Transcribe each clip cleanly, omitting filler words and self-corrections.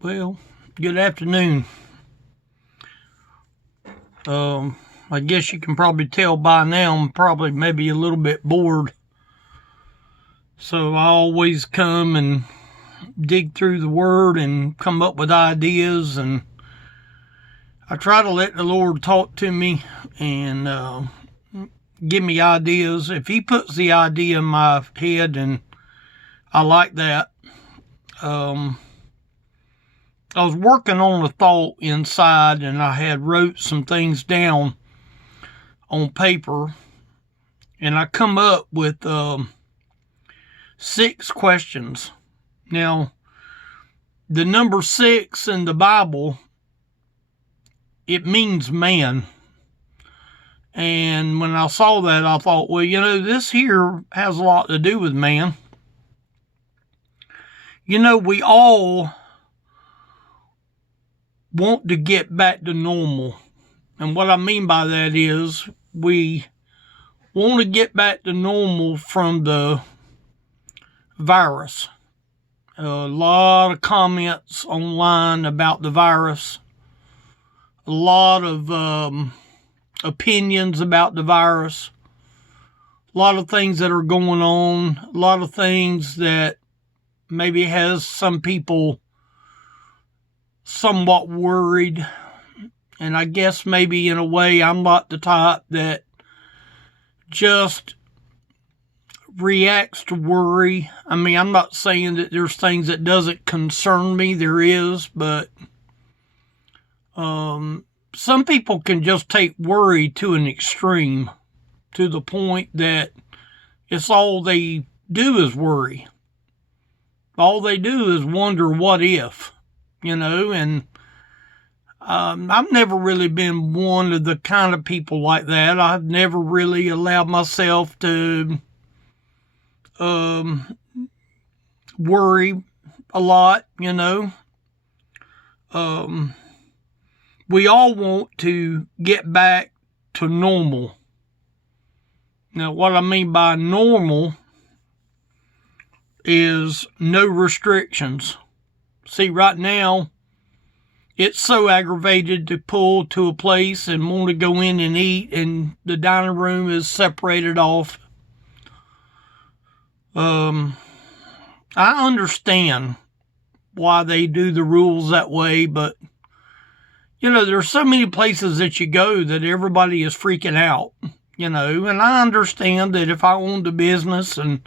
Well, good afternoon. I guess you can probably tell by now I'm probably maybe a little bit bored. So I always come and dig through the Word and come up with ideas, and I try to let the Lord talk to me and give me ideas. If He puts the idea in my head, and I like that. I was working on a thought inside, and I had wrote some things down on paper, and I come up with 6 questions. Now, the number 6 in the Bible, it means man. And when I saw that, I thought, well, this here has a lot to do with man. We all want to get back to normal. And what I mean by that is we want to get back to normal from the virus. A lot of comments online about the virus. A lot of opinions about the virus. A lot of things that are going on. A lot of things that maybe has some people somewhat worried. And I guess maybe in a way I'm not the type that just reacts to worry. I mean, I'm not saying that there's things that doesn't concern me. There is, but some people can just take worry to an extreme, to the point that it's all they do is worry. All they do is wonder what if. And I've never really been one of the kind of people like that. I've never really allowed myself to worry a lot, We all want to get back to normal. Now, what I mean by normal is no restrictions. See, right now, it's so aggravated to pull to a place and want to go in and eat, and the dining room is separated off. I understand why they do the rules that way, but, there's so many places that you go that everybody is freaking out, and I understand that if I owned a business and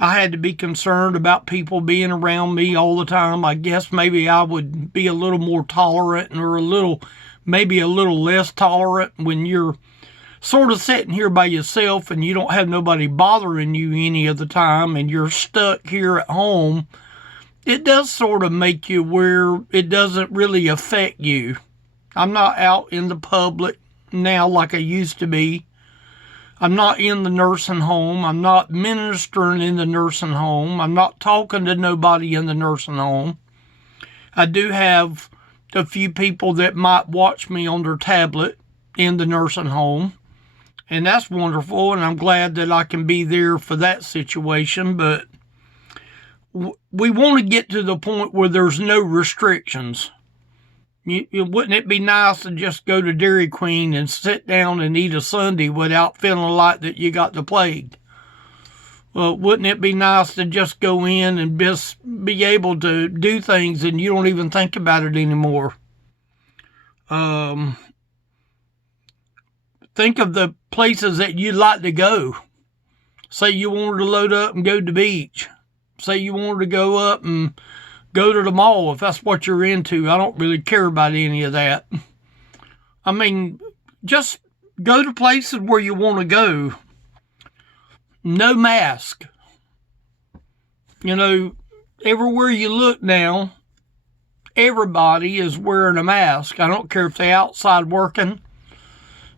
I had to be concerned about people being around me all the time, I guess maybe I would be a little more tolerant, or maybe a little less tolerant when you're sort of sitting here by yourself and you don't have nobody bothering you any of the time and you're stuck here at home. It does sort of make you where it doesn't really affect you. I'm not out in the public now like I used to be. I'm not in the nursing home. I'm not ministering in the nursing home. I'm not talking to nobody in the nursing home. I do have a few people that might watch me on their tablet in the nursing home, and that's wonderful, and I'm glad that I can be there for that situation. But we want to get to the point where there's no restrictions. Wouldn't it be nice to just go to Dairy Queen and sit down and eat a sundae without feeling like that you got the plague? Well, wouldn't it be nice to just go in and just be able to do things and you don't even think about it anymore? Think of the places that you'd like to go. Say you wanted to load up and go to the beach. Say you wanted to go up and go to the mall, if that's what you're into. I don't really care about any of that. I mean, just go to places where you want to go. No mask. Everywhere you look now, everybody is wearing a mask. I don't care if they're outside working,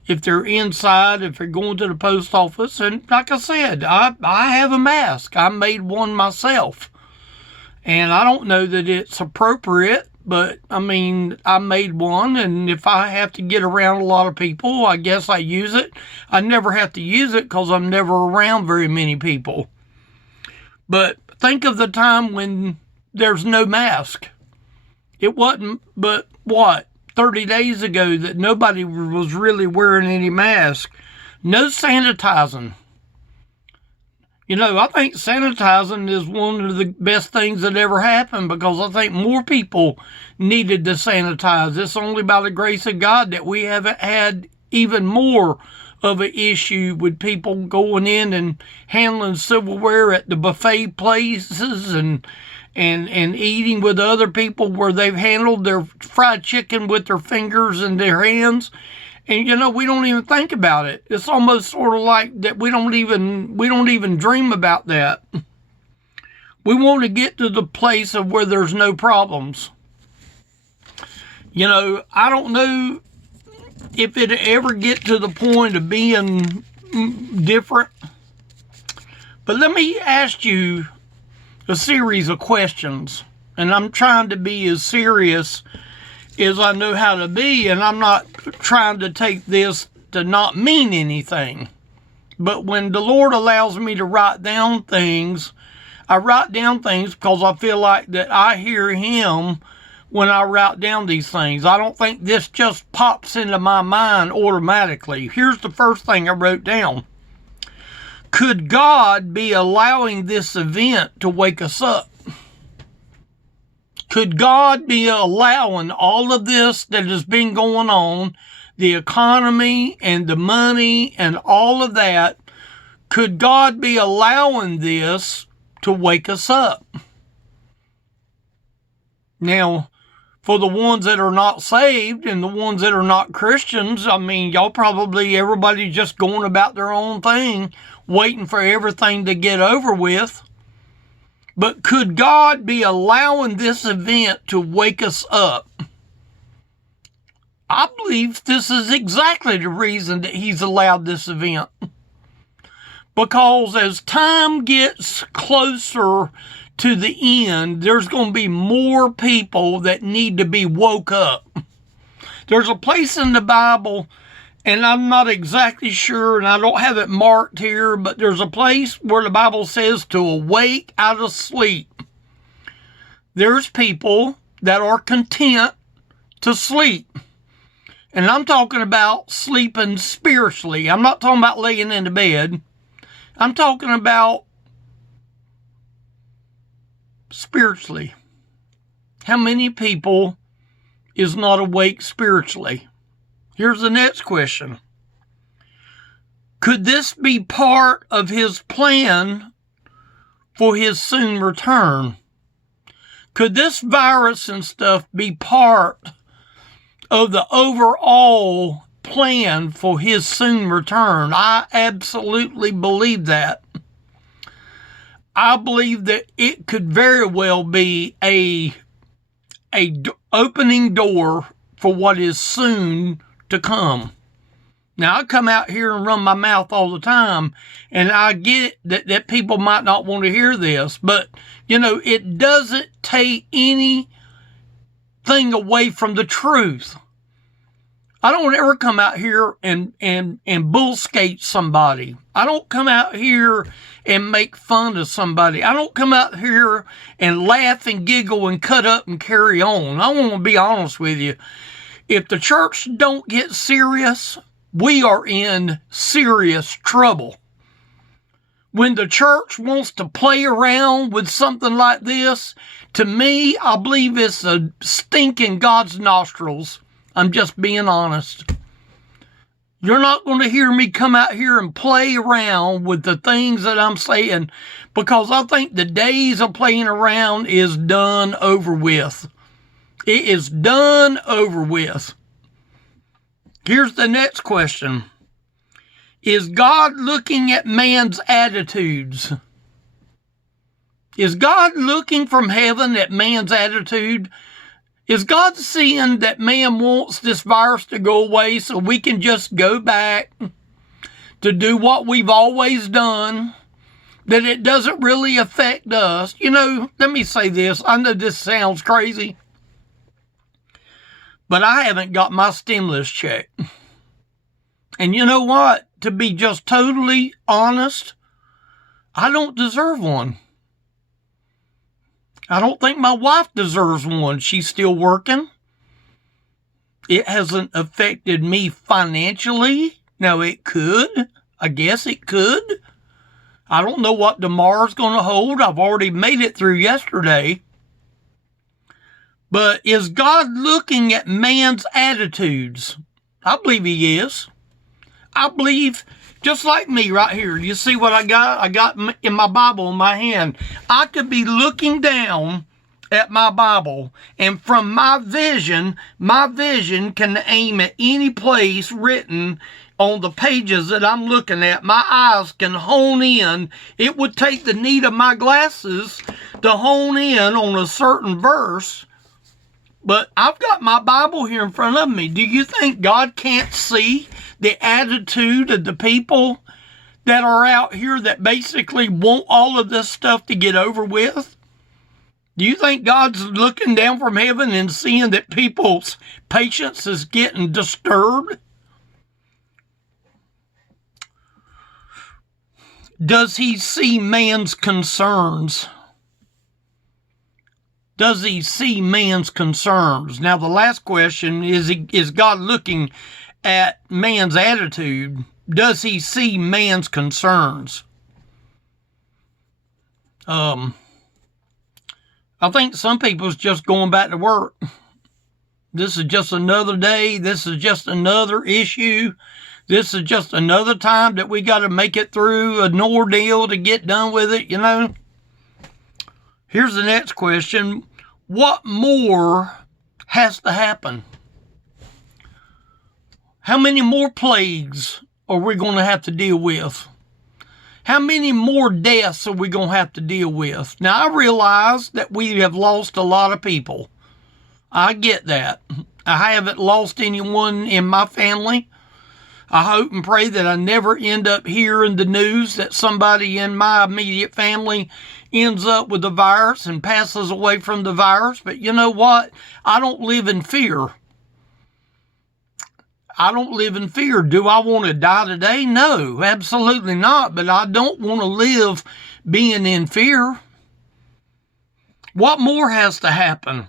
if they're inside, if they're going to the post office. And like I said, I have a mask. I made one myself. And I don't know that it's appropriate, but I mean, I made one, and if I have to get around a lot of people, I guess I use it. I never have to use it because I'm never around very many people. But think of the time when there's no mask. It wasn't but, 30 days ago that nobody was really wearing any mask. No sanitizing. I think sanitizing is one of the best things that ever happened, because I think more people needed to sanitize. It's only by the grace of God that we haven't had even more of an issue with people going in and handling silverware at the buffet places and eating with other people where they've handled their fried chicken with their fingers and their hands. And we don't even think about it. It's almost sort of like that we don't even dream about that. We want to get to the place of where there's no problems. I don't know if it ever get to the point of being different. But let me ask you a series of questions. And I'm trying to be as serious as I know how to be, and I'm not trying to take this to not mean anything. But when the Lord allows me to write down things, I write down things because I feel like that I hear Him when I write down these things. I don't think this just pops into my mind automatically. Here's the first thing I wrote down. Could God be allowing this event to wake us up? Could God be allowing all of this that has been going on, the economy and the money and all of that, could God be allowing this to wake us up? Now, for the ones that are not saved and the ones that are not Christians, everybody's just going about their own thing, waiting for everything to get over with. But could God be allowing this event to wake us up? I believe this is exactly the reason that He's allowed this event. Because as time gets closer to the end, there's going to be more people that need to be woke up. There's a place in the Bible, and I'm not exactly sure, and I don't have it marked here, but there's a place where the Bible says to awake out of sleep. There's people that are content to sleep. And I'm talking about sleeping spiritually. I'm not talking about laying in the bed. I'm talking about spiritually. How many people is not awake spiritually? Here's the next question. Could this be part of His plan for His soon return? Could this virus and stuff be part of the overall plan for His soon return? I absolutely believe that. I believe that it could very well be a opening door for what is soon to come. Now, I come out here and run my mouth all the time, and I get that people might not want to hear this, but, it doesn't take anything away from the truth. I don't ever come out here and bullskate somebody. I don't come out here and make fun of somebody. I don't come out here and laugh and giggle and cut up and carry on. I want to be honest with you. If the church don't get serious, we are in serious trouble. When the church wants to play around with something like this, to me, I believe it's a stink in God's nostrils. I'm just being honest. You're not going to hear me come out here and play around with the things that I'm saying, because I think the days of playing around is done over with. It is done over with. Here's the next question. Is God looking at man's attitudes? Is God looking from heaven at man's attitude? Is God seeing that man wants this virus to go away so we can just go back to do what we've always done? That it doesn't really affect us? Let me say this. I know this sounds crazy, but I haven't got my stimulus check. And you know what? To be just totally honest, I don't deserve one. I don't think my wife deserves one. She's still working. It hasn't affected me financially. Now, it could. I guess it could. I don't know what tomorrow's going to hold. I've already made it through yesterday. But is God looking at man's attitudes? I believe he is. I believe, just like me right here, you see what I got? I got in my Bible in my hand. I could be looking down at my Bible, and from my vision can aim at any place written on the pages that I'm looking at. My eyes can hone in. It would take the need of my glasses to hone in on a certain verse, but I've got my Bible here in front of me. Do you think God can't see the attitude of the people that are out here that basically want all of this stuff to get over with? Do you think God's looking down from heaven and seeing that people's patience is getting disturbed? Does he see man's concerns? Does he see man's concerns? Now, the last question is God looking at man's attitude? Does he see man's concerns? I think some people's just going back to work. This is just another day. This is just another issue. This is just another time that we got to make it through an ordeal to get done with it, you know. Here's the next question. What more has to happen? How many more plagues are we going to have to deal with? How many more deaths are we going to have to deal with? Now, I realize that we have lost a lot of people. I get that. I haven't lost anyone in my family. I hope and pray that I never end up hearing the news that somebody in my immediate family ends up with the virus and passes away from the virus. But you know what? I don't live in fear. I don't live in fear. Do I want to die today? No, absolutely not. But I don't want to live being in fear. What more has to happen?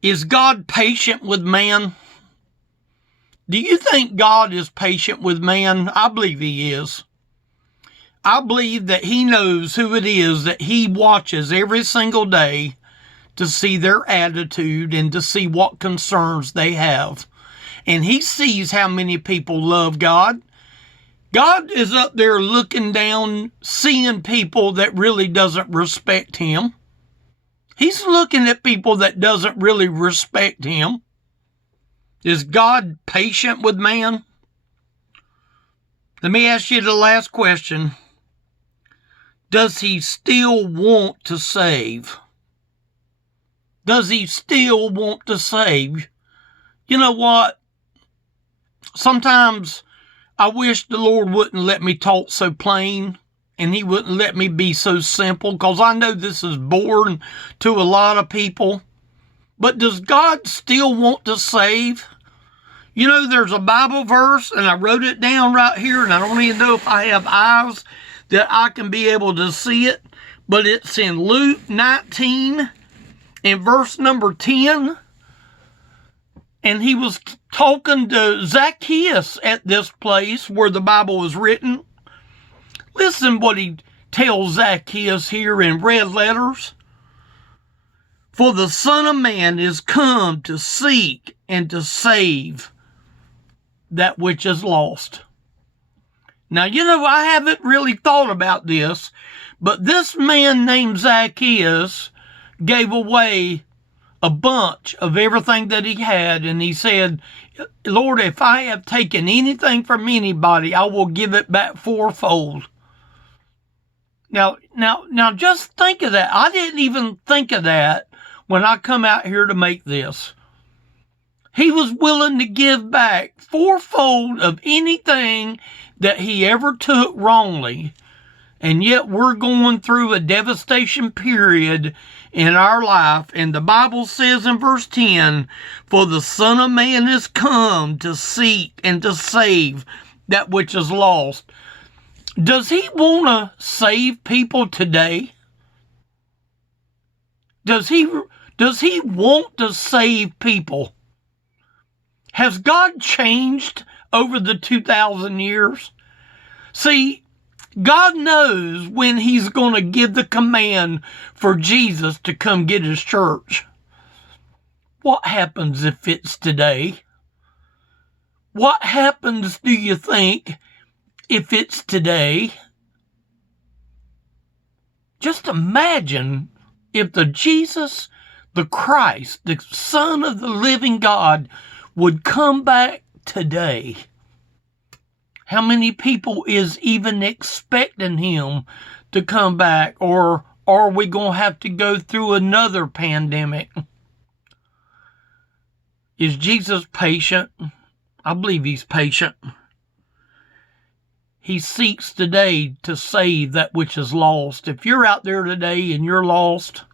Is God patient with man? Do you think God is patient with man? I believe he is. I believe that he knows who it is that he watches every single day to see their attitude and to see what concerns they have. And he sees how many people love God. God is up there looking down, seeing people that really doesn't respect him. He's looking at people that doesn't really respect him. Is God patient with man? Let me ask you the last question. Does he still want to save? Does he still want to save? You know what? Sometimes I wish the Lord wouldn't let me talk so plain and he wouldn't let me be so simple, because I know this is boring to a lot of people. But does God still want to save? You know, there's a Bible verse, and I wrote it down right here, and I don't even know if I have eyes that I can be able to see it, but it's in Luke 19 in verse number 10. And he was talking to Zacchaeus at this place where the Bible was written. Listen what he tells Zacchaeus here in red letters. For the Son of Man is come to seek and to save that which is lost. Now, you know, I haven't really thought about this, but this man named Zacchaeus gave away a bunch of everything that he had, and he said, Lord, if I have taken anything from anybody, I will give it back fourfold. Now, just think of that. I didn't even think of that when I come out here to make this. He was willing to give back fourfold of anything that he ever took wrongly. And yet we're going through a devastation period in our life. And the Bible says in verse 10, for the Son of Man is come to seek and to save that which is lost. Does he want to save people today? Does he want to save people? Has God changed over the 2,000 years? See, God knows when he's going to give the command for Jesus to come get his church. What happens if it's today? What happens, do you think, if it's today? Just imagine if the Jesus, the Christ, the Son of the living God, would come back today. How many people is even expecting him to come back? Or are we going to have to go through another pandemic? Is Jesus patient? I believe he's patient. He seeks today to save that which is lost. If you're out there today and you're lost,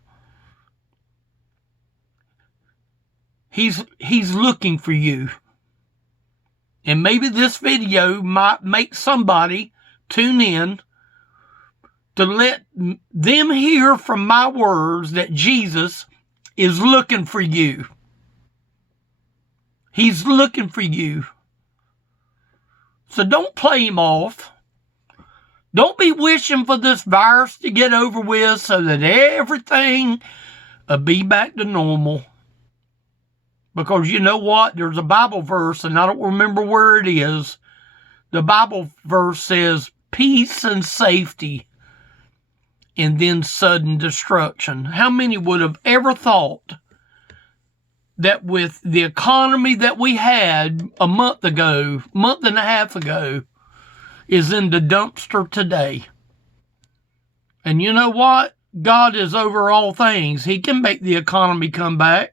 he's looking for you. And maybe this video might make somebody tune in to let them hear from my words that Jesus is looking for you. He's looking for you. So don't play him off. Don't be wishing for this virus to get over with so that everything will be back to normal. Because you know what? There's a Bible verse, and I don't remember where it is. The Bible verse says, peace and safety, and then sudden destruction. How many would have ever thought that with the economy that we had a month and a half ago, is in the dumpster today? And you know what? God is over all things. He can make the economy come back.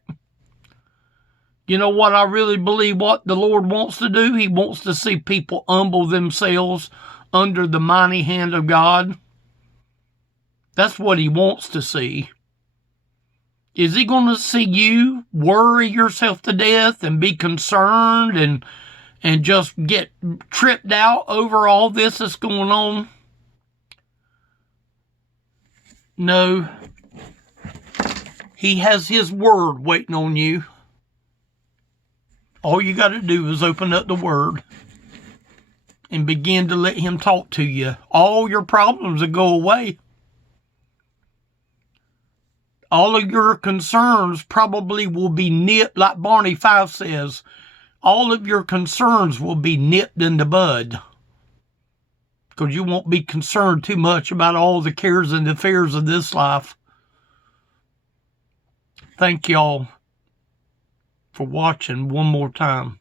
You know what I really believe what the Lord wants to do? He wants to see people humble themselves under the mighty hand of God. That's what he wants to see. Is he going to see you worry yourself to death and be concerned and just get tripped out over all this that's going on? No. He has his word waiting on you. All you got to do is open up the word and begin to let him talk to you. All your problems will go away. All of your concerns probably will be nipped, like Barney Fife says. All of your concerns will be nipped in the bud. Because you won't be concerned too much about all the cares and affairs of this life. Thank y'all for watching one more time.